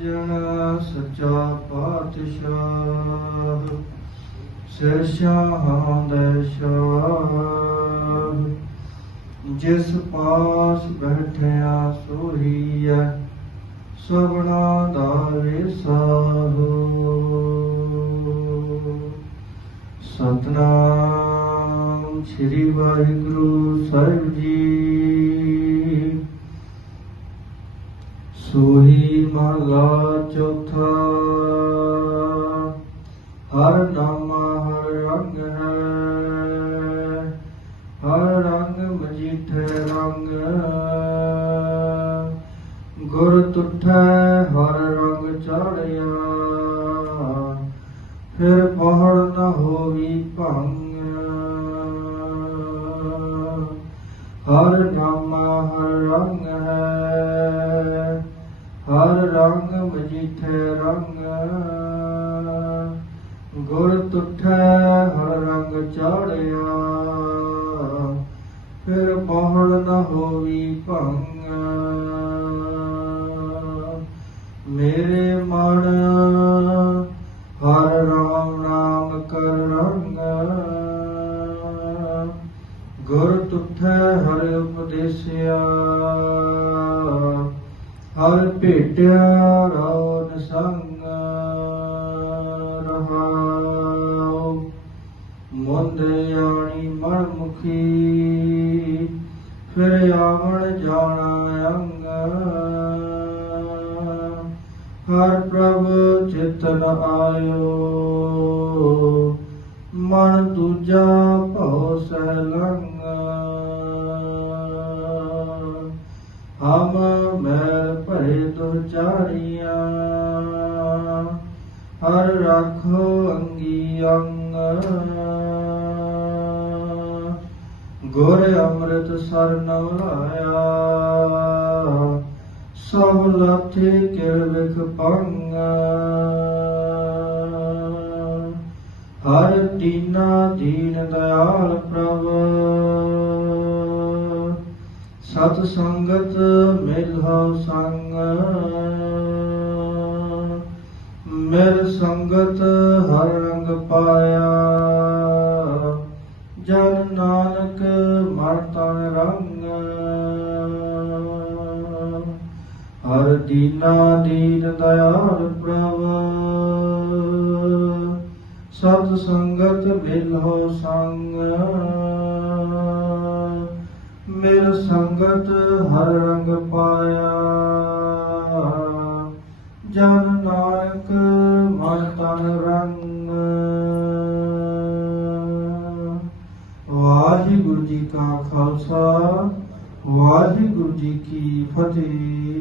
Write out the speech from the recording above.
ਸੱਜਣਾ ਸੱਚਾ ਪਾਤਸ਼ਾਹ ਸਿਰਸ਼ਾਹਾਂ ਦੇ ਸ਼ਾਹ ਜਿਸ ਪਾਸ ਬੈਠਿਆ ਸੋਹੀਐ ਸਭਨਾ ਦਾ ਵਿਸਾਹੋ ਸਤਨਾਮ ਸ੍ਰੀ ਵਾਹਿਗੁਰੂ ਸਾਹਿਬ ਜੀ ਸੋਹੀ ਮਹਲਾ ਚੌਥਾ ਹਰ ਨਾਮ ਹਰ ਰੰਗ ਹੈ ਹਰ ਰੰਗ ਮਜੀਠੇ ਰੰਗ ਗੁਰ ਤੁਠੈ ਹਰ ਰੰਗ ਚੜਿਆ ਫਿਰ ਪਹੜ ਨ ਹੋਵੀ ਭੰਗ ਹਰ ਨਾਮ ਹਰ ਰੰਗ ਹੈ ਹਰ ਰੰਗ ਮਜੀਠੇ ਰੰਗ ਗੁਰ ਤੁਠੈ ਹਰ ਰੰਗ ਚੜਿਆ ਫਿਰ ਪਹੁੜ ਨ ਹੋਵੀ ਭੰਗ ਮੇਰੇ ਮਨ ਹਰ ਰਾਮ ਨਾਮ ਕਰ ਰੰਗ ਗੁਰ ਤੁਠੈ ਹਰ ਉਪਦੇਸਿਆ ਹਰ ਭੇਟਿਆ ਰੌਣ ਸੰਗ ਰਹਾਉ ਮੁੰਦ ਆਣੀ ਮਨ ਮੁਖੀ ਫਿਰ ਆਵਣ ਜਾਣਾ ਅੰਗ ਹਰ ਪ੍ਰਭ ਚਿਤਨ ਆਇਓ ਮਨ ਦੂਜਾ ਭਉ ਸਹਿ ਲੰਗ ਹਮ ਵਿਚਾਰੀਆ ਹਰ ਰੱਖੋ ਅੰਗੀ ਅੰਗ ਗੁਰ ਅੰਮ੍ਰਿਤ ਸਰਨਉ ਲਾਇਆ ਸਭ ਲਾਥੇ ਕਿਰ ਵਿਖ ਪੰਗ ਹਰ ਤੀਨਾ ਦੀਨ ਦਇਆਲ ਪ੍ਰਭ ਸਤ ਸੰਗਤ ਮਿਲ ਹਉ ਸੰਗ ਮਿਲ ਸੰਗਤ ਹਰ ਰੰਗ ਪਾਇਆ ਜਨ ਨਾਨਕ ਮਨ ਤਨ ਰੰਗ ਹਰ ਦੀਨਾ ਦੀਨ ਦਇਆਲ ਪ੍ਰਭ ਸਤ ਸੰਗਤ ਮਿਲ ਹਉ ਸੰਗ ਮੇਰ ਸੰਗਤ ਹਰ ਰੰਗ ਪਾਇਆ ਜਨ ਨਾਨਕ ਮਨ ਤਨ ਰੰਗ ਵਾਹਿਗੁਰੂ ਜੀ ਕਾ ਖਾਲਸਾ ਵਾਹਿਗੁਰੂ ਜੀ ਕੀ ਫਤਿਹ